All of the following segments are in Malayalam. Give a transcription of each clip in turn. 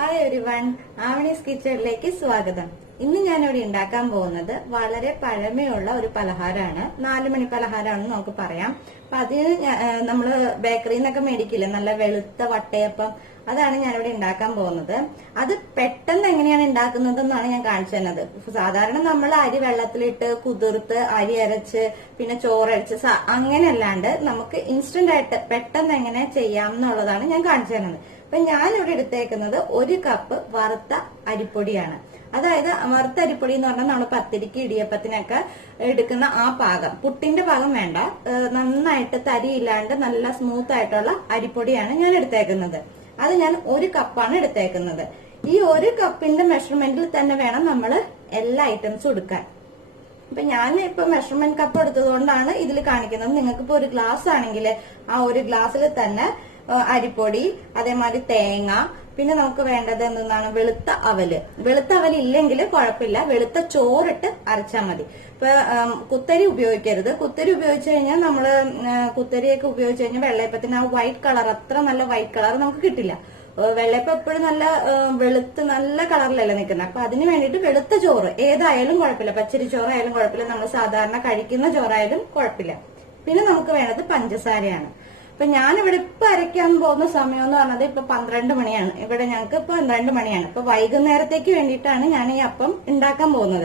ഹായ് എവരിവൺ, ആവണീസ് കിച്ചണിലേക്ക് സ്വാഗതം. ഇന്ന് ഞാനിവിടെ ഉണ്ടാക്കാൻ പോകുന്നത് വളരെ പഴമയുള്ള ഒരു പലഹാരമാണ്. 4 മണി പലഹാരമാണെന്ന് നമുക്ക് പറയാം. അപ്പൊ അതിന് നമ്മള് ബേക്കറിയിൽ നിന്നൊക്കെ മേടിക്കില്ലേ, നല്ല വെളുത്ത വട്ടയപ്പം, അതാണ് ഞാനിവിടെ ഉണ്ടാക്കാൻ പോകുന്നത്. അത് പെട്ടെന്ന് എങ്ങനെയാണ് ഉണ്ടാക്കുന്നത് എന്നാണ് ഞാൻ കാണിച്ചു തന്നത്. സാധാരണ നമ്മൾ അരി വെള്ളത്തിലിട്ട് കുതിർത്ത് അരി അരച്ച് പിന്നെ ചോറരച്ച് അങ്ങനെയല്ലാണ്ട് നമുക്ക് ഇൻസ്റ്റന്റ് ആയിട്ട് പെട്ടെന്ന് എങ്ങനെ ചെയ്യാം എന്നുള്ളതാണ് ഞാൻ കാണിച്ചു തരുന്നത്. അപ്പൊ ഞാനിവിടെ എടുത്തേക്കുന്നത് 1 കപ്പ് വറുത്ത അരിപ്പൊടിയാണ്. അതായത് വറുത്ത അരിപ്പൊടി എന്ന് പറഞ്ഞാൽ നമ്മൾ പത്തിരിക്ക് ഇടിയപ്പത്തിനൊക്കെ എടുക്കുന്ന ആ പാകം, പുട്ടിന്റെ പാകം വേണ്ട, നന്നായിട്ട് തരിയില്ലാണ്ട് നല്ല സ്മൂത്ത് ആയിട്ടുള്ള അരിപ്പൊടിയാണ് ഞാൻ എടുത്തേക്കുന്നത്. അത് ഞാൻ 1 കപ്പാണ് എടുത്തേക്കുന്നത്. ഈ 1 കപ്പിന്റെ മെഷർമെന്റിൽ തന്നെ വേണം നമ്മൾ എല്ലാ ഐറ്റംസും എടുക്കാൻ. ഇപ്പൊ ഞാൻ ഇപ്പൊ മെഷർമെന്റ് കപ്പ് എടുത്തത് കൊണ്ടാണ് ഇതിൽ കാണിക്കുന്നത്. നിങ്ങൾക്ക് ഇപ്പൊ 1 ഗ്ലാസ് ആണെങ്കിൽ ആ 1 ഗ്ലാസ്സിൽ തന്നെ അരിപ്പൊടി, അതേമാതിരി തേങ്ങ, പിന്നെ നമുക്ക് വേണ്ടത് എന്താണ്, വെളുത്ത അവല്. വെളുത്ത അവല് ഇല്ലെങ്കിൽ കുഴപ്പമില്ല, വെളുത്ത ചോറിട്ട് അരച്ചാൽ മതി. ഇപ്പൊ കുത്തരി ഉപയോഗിക്കരുത്. കുത്തരി ഉപയോഗിച്ചു കഴിഞ്ഞാൽ നമ്മള് കുത്തരിയൊക്കെ ഉപയോഗിച്ചു കഴിഞ്ഞാൽ വെള്ളയപ്പത്തിന് ആ വൈറ്റ് കളർ, അത്ര നല്ല വൈറ്റ് കളർ നമുക്ക് കിട്ടില്ല. വെള്ളയപ്പം എപ്പോഴും നല്ല വെളുത്ത് നല്ല കളറിലല്ലേ നിൽക്കുന്നത്. അപ്പൊ അതിന് വേണ്ടിയിട്ട് വെളുത്ത ചോറ് ഏതായാലും കുഴപ്പമില്ല, പച്ചരി ചോറായാലും കുഴപ്പമില്ല, നമ്മൾ സാധാരണ കഴിക്കുന്ന ചോറായാലും കുഴപ്പമില്ല. പിന്നെ നമുക്ക് വേണ്ടത് പഞ്ചസാരയാണ്. ഇപ്പൊ ഞാനിവിടെ ഇപ്പൊ അരയ്ക്കാൻ പോകുന്ന സമയം എന്ന് പറഞ്ഞത് ഇപ്പൊ 12 മണിയാണ്. ഇവിടെ ഞങ്ങൾക്ക് ഇപ്പൊ 12 മണിയാണ്. ഇപ്പൊ വൈകുന്നേരത്തേക്ക് വേണ്ടിയിട്ടാണ് ഞാൻ ഈ അപ്പം ഉണ്ടാക്കാൻ പോകുന്നത്.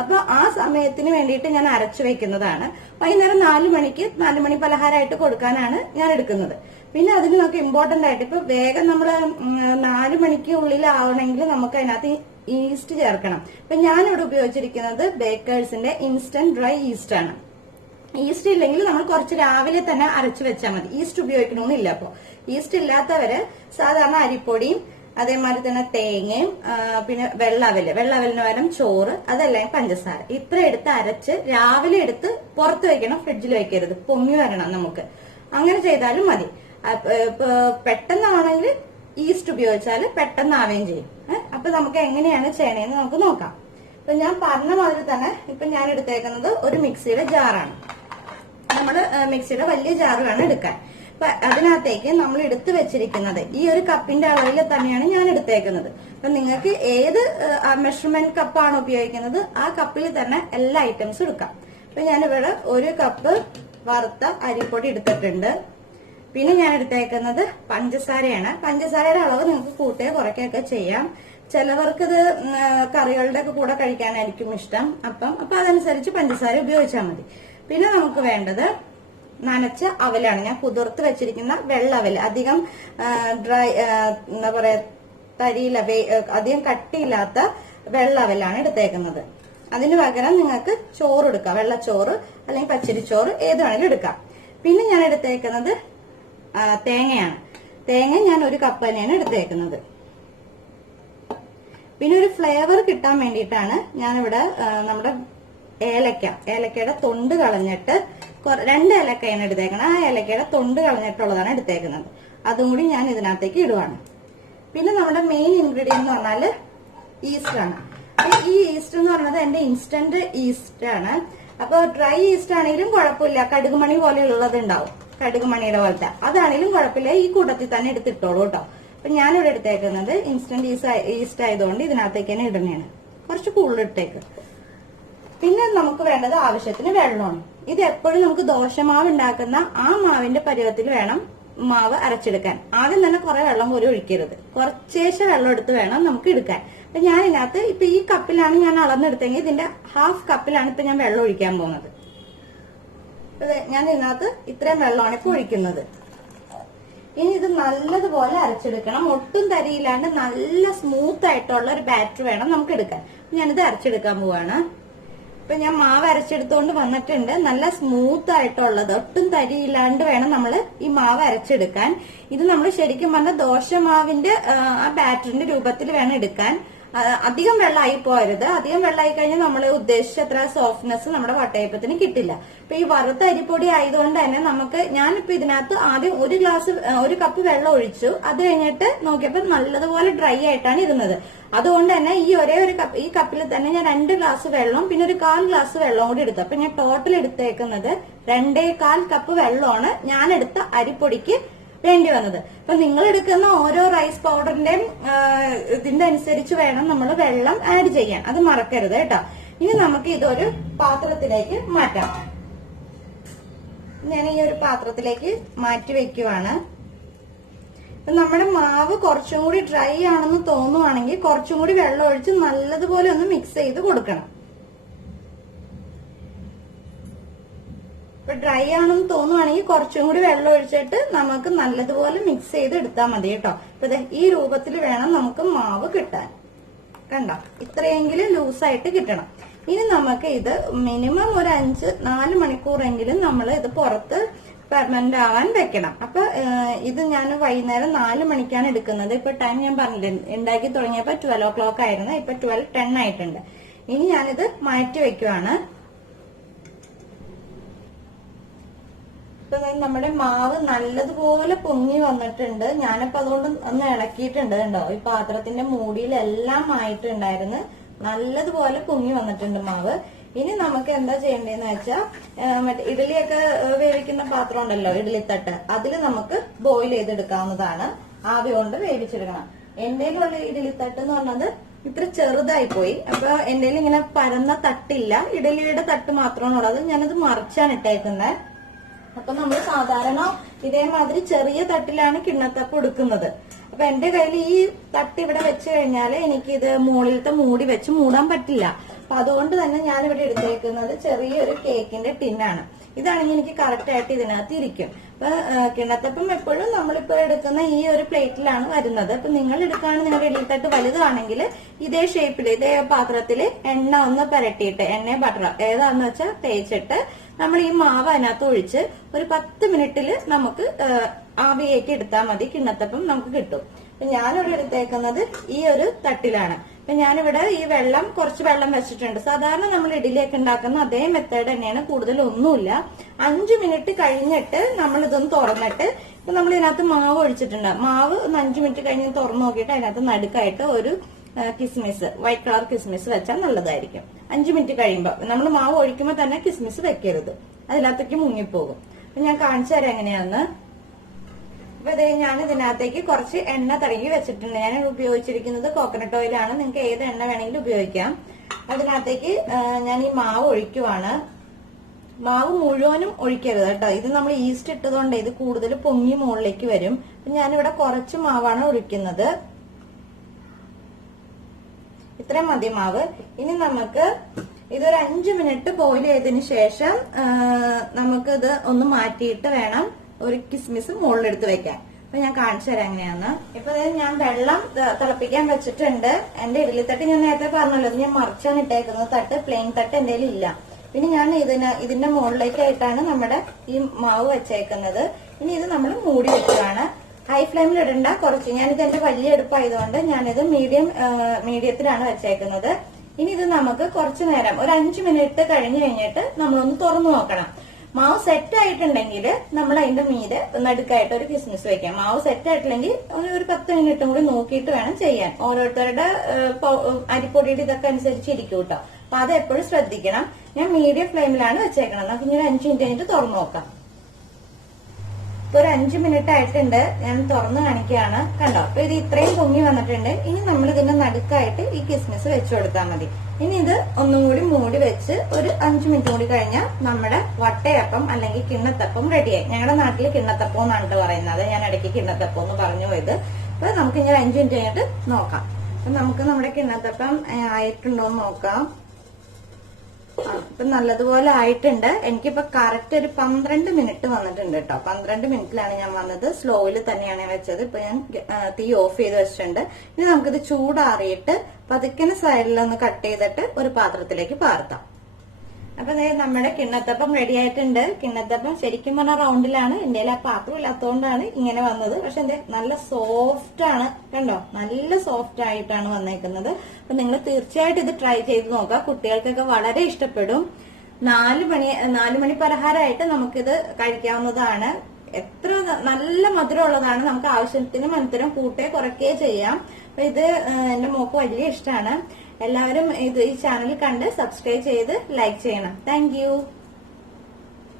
അപ്പൊ ആ സമയത്തിന് വേണ്ടിയിട്ട് ഞാൻ അരച്ചു വെക്കുന്നതാണ്. വൈകുന്നേരം 4 മണിക്ക് 4 മണി പലഹാരമായിട്ട് കൊടുക്കാനാണ് ഞാൻ എടുക്കുന്നത്. പിന്നെ അതിന് നമുക്ക് ഇമ്പോർട്ടന്റ് ആയിട്ട് ഇപ്പൊ വേഗം നമ്മള് 4 മണിക്ക് ഉള്ളിലാവണമെങ്കിൽ നമുക്ക് അതിനകത്ത് ഈസ്റ്റ് ചേർക്കണം. ഇപ്പൊ ഞാനിവിടെ ഉപയോഗിച്ചിരിക്കുന്നത് ബേക്കേഴ്സിന്റെ ഇൻസ്റ്റന്റ് ഡ്രൈ ഈസ്റ്റ് ആണ്. ഈസ്റ്റ് ഇല്ലെങ്കിൽ നമ്മൾ കുറച്ച് രാവിലെ തന്നെ അരച്ചു വെച്ചാൽ മതി. ഈസ്റ്റ് ഉപയോഗിക്കണമെന്നില്ല. അപ്പൊ ഈസ്റ്റ് ഇല്ലാത്തവര് സാധാരണ അരിപ്പൊടിയും അതേമാതിരി തന്നെ തേങ്ങയും പിന്നെ വെള്ളാവലിന് പകരം ചോറ്, അതല്ലെങ്കിൽ പഞ്ചസാര, ഇത്ര എടുത്ത് അരച്ച് രാവിലെ എടുത്ത് പുറത്ത് വെക്കണം, ഫ്രിഡ്ജിൽ വെക്കരുത്, പൊങ്ങി വരണം നമുക്ക്. അങ്ങനെ ചെയ്താലും മതി. പെട്ടെന്നാണെങ്കിൽ ഈസ്റ്റ് ഉപയോഗിച്ചാൽ പെട്ടെന്നാവുകയും ചെയ്യും. അപ്പൊ നമുക്ക് എങ്ങനെയാണ് ചെയ്യണേന്ന് നമുക്ക് നോക്കാം. ഇപ്പൊ ഞാൻ പറഞ്ഞ മാതിരി തന്നെ ഇപ്പൊ ഞാൻ എടുത്തേക്കുന്നത് ഒരു മിക്സിയുടെ ജാറാണ്. നമ്മള് മിക്സിയുടെ വലിയ ജാറ് വേണം എടുക്കാൻ. അപ്പൊ അതിനകത്തേക്ക് നമ്മൾ എടുത്തു വെച്ചിരിക്കുന്നത് ഈ 1 കപ്പിന്റെ അളവിൽ തന്നെയാണ് ഞാൻ എടുത്തേക്കുന്നത്. അപ്പൊ നിങ്ങൾക്ക് ഏത് മെഷർമെന്റ് കപ്പാണ് ഉപയോഗിക്കുന്നത് ആ കപ്പിൽ തന്നെ എല്ലാ ഐറ്റംസും എടുക്കാം. അപ്പൊ ഞാനിവിടെ 1 കപ്പ് വറുത്ത അരിപ്പൊടി എടുത്തിട്ടുണ്ട്. പിന്നെ ഞാൻ എടുത്തേക്കുന്നത് പഞ്ചസാരയാണ്. പഞ്ചസാരയുടെ അളവ് നിങ്ങൾക്ക് കൂട്ടുകയോ കുറയ്ക്കുകയൊക്കെ ചെയ്യാം. ചിലവർക്ക് ഇത് കറികളുടെ ഒക്കെ കൂടെ കഴിക്കാനായിരിക്കും ഇഷ്ടം. അപ്പൊ അതനുസരിച്ച് പഞ്ചസാര ഉപയോഗിച്ചാൽ മതി. പിന്നെ നമുക്ക് വേണ്ടത് നനച്ച അവലാണ്. ഞാൻ കുതിർത്ത് വെച്ചിരിക്കുന്ന വെള്ള അവല്, അധികം ഡ്രൈ എന്താ പറയാ തരിയില്ല, അധികം കട്ടിയില്ലാത്ത വെള്ള അവലാണ് എടുത്തേക്കുന്നത്. അതിന് പകരം നിങ്ങൾക്ക് ചോറ് എടുക്കാം, വെള്ളച്ചോറ് അല്ലെങ്കിൽ പച്ചരിച്ചോറ് ഏത് വേണമെങ്കിലും എടുക്കാം. പിന്നെ ഞാൻ എടുത്തേക്കുന്നത് തേങ്ങയാണ്. തേങ്ങ ഞാൻ 1 കപ്പ് തന്നെയാണ് എടുത്തേക്കുന്നത്. പിന്നെ ഒരു ഫ്ലേവർ കിട്ടാൻ വേണ്ടിയിട്ടാണ് ഞാനിവിടെ നമ്മുടെ ഏലക്കയുടെ തൊണ്ട് കളഞ്ഞിട്ട് 2 ഏലക്കയാണ് എടുത്തേക്കുന്നത്. ആ ഏലക്കയുടെ തൊണ്ട് കളഞ്ഞിട്ടുള്ളതാണ് എടുത്തേക്കുന്നത്. അതും കൂടി ഞാൻ ഇതിനകത്തേക്ക് ഇടുവാണ്. പിന്നെ നമ്മുടെ മെയിൻ ഇൻഗ്രീഡിയന്റ് എന്ന് പറഞ്ഞാല് ഈസ്റ്റ് ആണ്. ഈ ഈസ്റ്റ് എന്ന് പറയുന്നത് എന്റെ ഇൻസ്റ്റന്റ് ഈസ്റ്റ് ആണ്. അപ്പൊ ഡ്രൈ ഈസ്റ്റ് ആണെങ്കിലും കുഴപ്പമില്ല, കടുകുമണി പോലെയുള്ളത് ഉണ്ടാവും, കടുകുമണിയുടെ പോലത്തെ, അതാണെങ്കിലും കുഴപ്പമില്ല, ഈ കൂട്ടത്തിൽ തന്നെ എടുത്തിട്ടോളൂ കേട്ടോ. അപ്പൊ ഞാനിവിടെ എടുത്തേക്കുന്നത് ഇൻസ്റ്റന്റ് ഈസ്റ്റ് ആയതുകൊണ്ട് ഇതിനകത്തേക്ക് തന്നെ ഇടുന്നതാണ്. കുറച്ച് കൂടുതലിട്ടേക്ക്. പിന്നെ നമുക്ക് വേണ്ടത് ആവശ്യത്തിന് വെള്ളമാണ്. ഇത് എപ്പോഴും നമുക്ക് ദോശമാവ് ഉണ്ടാക്കുന്ന ആ മാവിന്റെ പരുവത്തിൽ വേണം മാവ് അരച്ചെടുക്കാൻ. ആദ്യം തന്നെ കുറെ വെള്ളം പോലും ഒഴിക്കരുത്, കുറച്ചേശം വെള്ളം എടുത്ത് വേണം നമുക്ക് എടുക്കാൻ. അപ്പൊ ഞാൻ ഇതിനകത്ത് ഇപ്പൊ ഈ കപ്പിലാണ് ഞാൻ അളന്നെടുത്തെങ്കിൽ ഇതിന്റെ ഹാഫ് കപ്പിലാണ് ഇപ്പൊ ഞാൻ വെള്ളം ഒഴിക്കാൻ പോകുന്നത്. ഞാൻ ഇതിനകത്ത് ഇത്രയും വെള്ളമാണ് ഇപ്പൊ ഒഴിക്കുന്നത്. ഇനി ഇത് നല്ലതുപോലെ അരച്ചെടുക്കണം. ഒട്ടും തരിയില്ലാണ്ട് നല്ല സ്മൂത്ത് ആയിട്ടുള്ള ഒരു ബാറ്റർ വേണം നമുക്ക് എടുക്കാൻ. ഞാനിത് അരച്ചെടുക്കാൻ പോവാണ്. ഇപ്പൊ ഞാൻ മാവ് അരച്ചെടുത്തോണ്ട് വന്നിട്ടുണ്ട്. നല്ല സ്മൂത്ത് ആയിട്ടുള്ളത്, ഒട്ടും തരിയില്ലാണ്ട് വേണം നമ്മൾ ഈ മാവ് അരച്ചെടുക്കാൻ. ഇത് നമ്മൾ ശരിക്കും പറഞ്ഞാൽ ദോശമാവിന്റെ ആ ബാറ്ററിന്റെ രൂപത്തിൽ വേണം എടുക്കാൻ. അധികം വെള്ളമായി പോരുത്. അധികം വെള്ളമായി കഴിഞ്ഞാൽ നമ്മൾ ഉദ്ദേശിച്ച അത്ര സോഫ്റ്റ്നെസ് നമ്മുടെ വട്ടയപ്പത്തിന് കിട്ടില്ല. ഇപ്പൊ ഈ വറുത്ത അരിപ്പൊടി ആയതുകൊണ്ട് തന്നെ നമുക്ക്, ഞാനിപ്പോ ഇതിനകത്ത് ആദ്യം 1 കപ്പ് വെള്ളം ഒഴിച്ചു. അത് കഴിഞ്ഞിട്ട് നോക്കിയപ്പോൾ നല്ലതുപോലെ ഡ്രൈ ആയിട്ടാണ് ഇരുന്നത്. അതുകൊണ്ട് തന്നെ ഈ കപ്പിൽ തന്നെ ഞാൻ 2 ഗ്ലാസ് വെള്ളം പിന്നെ 1/4 ഗ്ലാസ് വെള്ളം കൂടി എടുത്തു. അപ്പൊ ഞാൻ ടോട്ടൽ എടുത്തേക്കുന്നത് 2.25 കപ്പ് വെള്ളമാണ് ഞാൻ എടുത്ത അരിപ്പൊടിക്ക് വേണ്ടി വന്നത്. അപ്പൊ നിങ്ങൾ എടുക്കുന്ന ഓരോ റൈസ് പൗഡറിന്റെയും ഇതിന്റെ അനുസരിച്ച് വേണം നമ്മൾ വെള്ളം ആഡ് ചെയ്യാൻ, അത് മറക്കരുത് കേട്ടോ. ഇനി നമുക്ക് ഇതൊരു പാത്രത്തിലേക്ക് മാറ്റാം. ഞാൻ ഈ ഒരു പാത്രത്തിലേക്ക് മാറ്റി വെക്കുവാണ്. നമ്മുടെ മാവ് കുറച്ചും കൂടി ഡ്രൈ ആണെന്ന് തോന്നുവാണെങ്കിൽ കുറച്ചും കൂടി വെള്ളം ഒഴിച്ച് നല്ലതുപോലെ ഒന്ന് മിക്സ് ചെയ്ത് കൊടുക്കണം. ഇപ്പൊ ഡ്രൈ ആണെന്ന് തോന്നുവാണെങ്കിൽ കുറച്ചും കൂടി വെള്ളം ഒഴിച്ചിട്ട് നമുക്ക് നല്ലതുപോലെ മിക്സ് ചെയ്ത് എടുത്താൽ മതി കേട്ടോ. അപ്പൊ ഈ രൂപത്തിൽ വേണം നമുക്ക് മാവ് കിട്ടാൻ. കണ്ടോ, ഇത്രയെങ്കിലും ലൂസായിട്ട് കിട്ടണം. ഇനി നമുക്ക് ഇത് മിനിമം ഒരു 4 മണിക്കൂറെങ്കിലും നമ്മൾ ഇത് പുറത്ത് ഫെർമെന്റ് ആവാൻ വെക്കണം. അപ്പൊ ഇത് ഞാൻ വൈകുന്നേരം 4 മണിക്കാണ് എടുക്കുന്നത്. ഇപ്പൊ ടൈം ഞാൻ പറഞ്ഞില്ലേ, ഉണ്ടാക്കി തുടങ്ങിയപ്പോ 12 o'clock ആയിരുന്നു. ഇപ്പൊ 12:10 ആയിട്ടുണ്ട്. ഇനി ഞാനിത് മാറ്റി വെക്കുവാണ്. ഇപ്പൊ നമ്മുടെ മാവ് നല്ലതുപോലെ പൊങ്ങി വന്നിട്ടുണ്ട്. ഞാനിപ്പോ അതുകൊണ്ട് ഒന്ന് ഇളക്കിയിട്ടുണ്ട്. കണ്ടോ, ഈ പാത്രത്തിന്റെ മൂടിയിലെല്ലാം ആയിട്ടുണ്ടായിരുന്നു. നല്ലതുപോലെ പൊങ്ങി വന്നിട്ടുണ്ട് മാവ്. ഇനി നമുക്ക് എന്താ ചെയ്യേണ്ടതെന്ന് വെച്ചാൽ മറ്റേ ഇഡലിയൊക്കെ വേവിക്കുന്ന പാത്രം ഉണ്ടല്ലോ, ഇഡലിത്തട്ട്, അതിൽ നമുക്ക് ബോയിൽ ചെയ്തെടുക്കാവുന്നതാണ്. ആവി കൊണ്ട് വേവിച്ചെടുക്കണം. എന്റെ ഉള്ള ഇഡലിത്തട്ട് എന്ന് പറഞ്ഞത് ഇത്ര ചെറുതായി പോയി. അപ്പൊ എന്റെ ഇങ്ങനെ പരന്ന തട്ടില്ല, ഇഡലിയുടെ തട്ട് മാത്രമാണുള്ളത്. ഞാനത് മറിച്ചാണ് ഇട്ടേക്കുന്നത്. അപ്പൊ നമ്മൾ സാധാരണ ഇതേമാതിരി ചെറിയ തട്ടിലാണ് കിണ്ണത്തപ്പം എടുക്കുന്നത്. അപ്പൊ എന്റെ കയ്യിൽ ഈ തട്ട് ഇവിടെ വെച്ച് കഴിഞ്ഞാല് എനിക്കിത് മുകളിലത്തെ മൂടി വെച്ച് മൂടാൻ പറ്റില്ല. അപ്പൊ അതുകൊണ്ട് തന്നെ ഞാനിവിടെ എടുത്തേക്കുന്നത് ചെറിയൊരു കേക്കിന്റെ ടിന്നാണ്. ഇതാണെങ്കിൽ എനിക്ക് കറക്റ്റ് ആയിട്ട് ഇതിനകത്ത് ഇരിക്കും. അപ്പൊ കിണ്ണത്തപ്പം എപ്പോഴും നമ്മളിപ്പോ എടുക്കുന്ന ഈ ഒരു പ്ലേറ്റിലാണ് വരുന്നത്. അപ്പൊ നിങ്ങൾ എടുക്കുകയാണെങ്കിൽ നിങ്ങളുടെ ഇഡലിത്തട്ട് വലുതാണെങ്കിൽ ഇതേ ഷേപ്പിൽ ഇതേ പാത്രത്തില് എണ്ണ ഒന്ന് പുരട്ടിയിട്ട്, എണ്ണ ബട്ടർ ഏതാന്ന് വെച്ചാൽ തേച്ചിട്ട് നമ്മൾ ഈ മാവ് അതിനകത്ത് ഒഴിച്ച് ഒരു 10 മിനിറ്റില് നമുക്ക് ആവിയേക്ക് എടുത്താൽ മതി. കിണ്ണത്തപ്പം നമുക്ക് കിട്ടും. അപ്പൊ ഞാനിവിടെ എടുത്തേക്കുന്നത് ഈ ഒരു തട്ടിലാണ്. അപ്പൊ ഞാനിവിടെ ഈ കുറച്ച് വെള്ളം വെച്ചിട്ടുണ്ട്. സാധാരണ നമ്മൾ ഇഡലിയൊക്കെ ഉണ്ടാക്കുന്ന അതേ മെത്തേഡ് തന്നെയാണ്, കൂടുതലൊന്നുമില്ല. 5 മിനിറ്റ് കഴിഞ്ഞിട്ട് നമ്മൾ ഇതൊന്ന് തുറന്നിട്ട്, ഇപ്പൊ നമ്മൾ ഇതിനകത്ത് മാവ് ഒഴിച്ചിട്ടുണ്ട്. മാവ് ഒന്ന് 5 മിനിറ്റ് കഴിഞ്ഞ് തുറന്നു നോക്കിയിട്ട് അതിനകത്ത് നടുക്കായിട്ട് ഒരു കിസ്മിസ്, വൈറ്റ് കളർ കിസ്മിസ് വെച്ചാൽ നല്ലതായിരിക്കും. 5 മിനിറ്റ് കഴിയുമ്പോൾ നമ്മൾ മാവ് ഒഴിക്കുമ്പോൾ തന്നെ കിസ്മിസ് വെക്കരുത്, അതിനകത്തേക്ക് മുങ്ങിപ്പോകും. അപ്പൊ ഞാൻ കാണിച്ചു തരാം എങ്ങനെയാന്ന്. അപ്പൊ ഇത് ഞാൻ ഇതിനകത്തേക്ക് കുറച്ച് എണ്ണ തടകി വെച്ചിട്ടുണ്ട്. ഞാൻ ഉപയോഗിച്ചിരിക്കുന്നത് കോക്കനട്ട് ഓയിലാണ്. നിങ്ങൾക്ക് ഏത് എണ്ണ വേണമെങ്കിലും ഉപയോഗിക്കാം. അതിനകത്തേക്ക് ഞാൻ ഈ മാവ് ഒഴിക്കുവാണ്. മാവ് മുഴുവനും ഒഴിക്കരുത് കേട്ടോ. ഇത് നമ്മൾ ഈസ്റ്റ് ഇട്ടതുകൊണ്ട് ഇത് കൂടുതൽ പൊങ്ങി മുകളിലേക്ക് വരും. ഞാനിവിടെ കുറച്ച് മാവാണ് ഒഴിക്കുന്നത്. ഇത്രയും മതി മാവ്. ഇനി നമുക്ക് ഇതൊരു 5 മിനിറ്റ് ബോയിൽ ചെയ്തതിന് ശേഷം നമുക്കിത് ഒന്ന് മാറ്റിയിട്ട് വേണം ഒരു കിസ്മിസ് മുകളിലെടുത്ത് വെക്കാൻ. അപ്പൊ ഞാൻ കാണിച്ചു തരാം എങ്ങനെയാന്ന്. ഇപ്പൊ ഞാൻ വെള്ളം തിളപ്പിക്കാൻ വെച്ചിട്ടുണ്ട്. എന്റെ ഇഡലിത്തട്ട് ഞാൻ നേരത്തെ പറഞ്ഞല്ലോ, ഞാൻ മറിച്ചാണ് ഇട്ടേക്കുന്നത്. തട്ട് പ്ലെയിൻ തട്ട് എന്റെ ഇല്ല. പിന്നെ ഞാൻ ഇതിന്റെ മുകളിലേക്കായിട്ടാണ് നമ്മുടെ ഈ മാവ് വെച്ചേക്കുന്നത്. ഇനി ഇത് നമ്മൾ മൂടി വെക്കുകയാണ്. ഹൈ ഫ്ലെയിമിൽ ഇടണ്ട, കുറച്ച്. ഞാനിത് എന്റെ വലിയ അടുപ്പായതുകൊണ്ട് ഞാനിത് മീഡിയത്തിലാണ് വെച്ചേക്കുന്നത്. ഇനി ഇത് നമുക്ക് കുറച്ചു നേരം ഒരു 5 മിനിറ്റ് കഴിഞ്ഞ് കഴിഞ്ഞിട്ട് നമ്മളൊന്ന് തുറന്നു നോക്കണം. മാവ് സെറ്റ് ആയിട്ടുണ്ടെങ്കിൽ നമ്മൾ അതിന്റെ മീതെ നടുക്കായിട്ട് ഒരു കിസ്മിസ് വെക്കാം. മാവ് സെറ്റ് ആയിട്ടില്ലെങ്കിൽ ഒരു 10 മിനിറ്റും കൂടി നോക്കിയിട്ട് വേണം ചെയ്യാൻ. ഓരോരുത്തരുടെ അരിപ്പൊടിയുടെ ഇതൊക്കെ അനുസരിച്ച് ഇരിക്കും കേട്ടോ. അപ്പൊ അത് എപ്പോഴും ശ്രദ്ധിക്കണം. ഞാൻ മീഡിയം ഫ്ലെയിമിലാണ് വെച്ചേക്കണം. നമുക്ക് ഇനി ഒരു 5 മിനിറ്റ് കഴിഞ്ഞിട്ട് തുറന്നു നോക്കാം. ഇപ്പൊ ഒരു 5 മിനിറ്റ് ആയിട്ടുണ്ട്. ഞാൻ തുറന്ന് കാണിക്കുകയാണ്. കണ്ടോ, അപ്പൊ ഇത് ഇത്രയും പൊങ്ങി വന്നിട്ടുണ്ട്. ഇനി നമ്മൾ ഇതിന്റെ നടുക്കായിട്ട് ഈ കിസ്മിസ് വെച്ചു കൊടുത്താൽ മതി. ഇനി ഇത് ഒന്നും കൂടി മൂടി വെച്ച് ഒരു 5 മിനിറ്റ് കൂടി കഴിഞ്ഞാൽ നമ്മുടെ വട്ടയപ്പം അല്ലെങ്കിൽ കിണ്ണത്തപ്പം റെഡിയായി. ഞങ്ങളുടെ നാട്ടിൽ കിണ്ണത്തപ്പം എന്നാണ് പറയുന്നത്. ഞാൻ ഇടയ്ക്ക് കിണ്ണത്തപ്പം എന്ന് പറഞ്ഞു പോയത്. അപ്പൊ നമുക്ക് ഇനി 5 മിനിറ്റ് കഴിഞ്ഞിട്ട് നോക്കാം. അപ്പൊ നമുക്ക് നമ്മുടെ കിണ്ണത്തപ്പം ആയിട്ടുണ്ടോ എന്ന് നോക്കാം. ഇപ്പൊ നല്ലതുപോലെ ആയിട്ടുണ്ട്. എനിക്കിപ്പോ കറക്റ്റ് ഒരു 12 മിനിറ്റ് വന്നിട്ടുണ്ട് കേട്ടോ. 12 മിനിറ്റിലാണ് ഞാൻ വന്നത്. സ്ലോയിൽ തന്നെയാണ് വെച്ചത്. ഇപ്പൊ ഞാൻ തീ ഓഫ് ചെയ്ത് വെച്ചിട്ടുണ്ട്. ഇനി നമുക്കിത് ചൂടാറിയിട്ട് പതുക്കനെ സൈഡിലൊന്ന് കട്ട് ചെയ്തിട്ട് ഒരു പാത്രത്തിലേക്ക് പാർത്താം. അപ്പൊ നമ്മുടെ കിണ്ണത്തപ്പം റെഡി ആയിട്ടുണ്ട്. കിണ്ണത്തപ്പം ശരിക്കും പറഞ്ഞ റൗണ്ടിലാണ്. എന്റെ ആ പാത്രം ഇല്ലാത്തതുകൊണ്ടാണ് ഇങ്ങനെ വന്നത്. പക്ഷെ നല്ല സോഫ്റ്റ് ആണ്. കണ്ടോ, നല്ല സോഫ്റ്റ് ആയിട്ടാണ് വന്നേക്കുന്നത്. അപ്പൊ നിങ്ങൾ തീർച്ചയായിട്ടും ഇത് ട്രൈ ചെയ്ത് നോക്കുക. കുട്ടികൾക്കൊക്കെ വളരെ ഇഷ്ടപ്പെടും. 4 മണി പലഹാരമായിട്ട് നമുക്കിത് കഴിക്കാവുന്നതാണ്. എത്ര നല്ല മധുരമുള്ളതാണ്. നമുക്ക് ആവശ്യത്തിന് മധുരം കൂട്ടേ കുറയ്ക്കുകയോ ചെയ്യാം. അപ്പൊ ഇത് എന്റെ മോക്ക് വലിയ ഇഷ്ടമാണ്. എല്ലാവരും ഈ ചാനൽ കണ്ട് സബ്സ്ക്രൈബ് ചെയ്ത് ലൈക്ക് ചെയ്യണം. താങ്ക്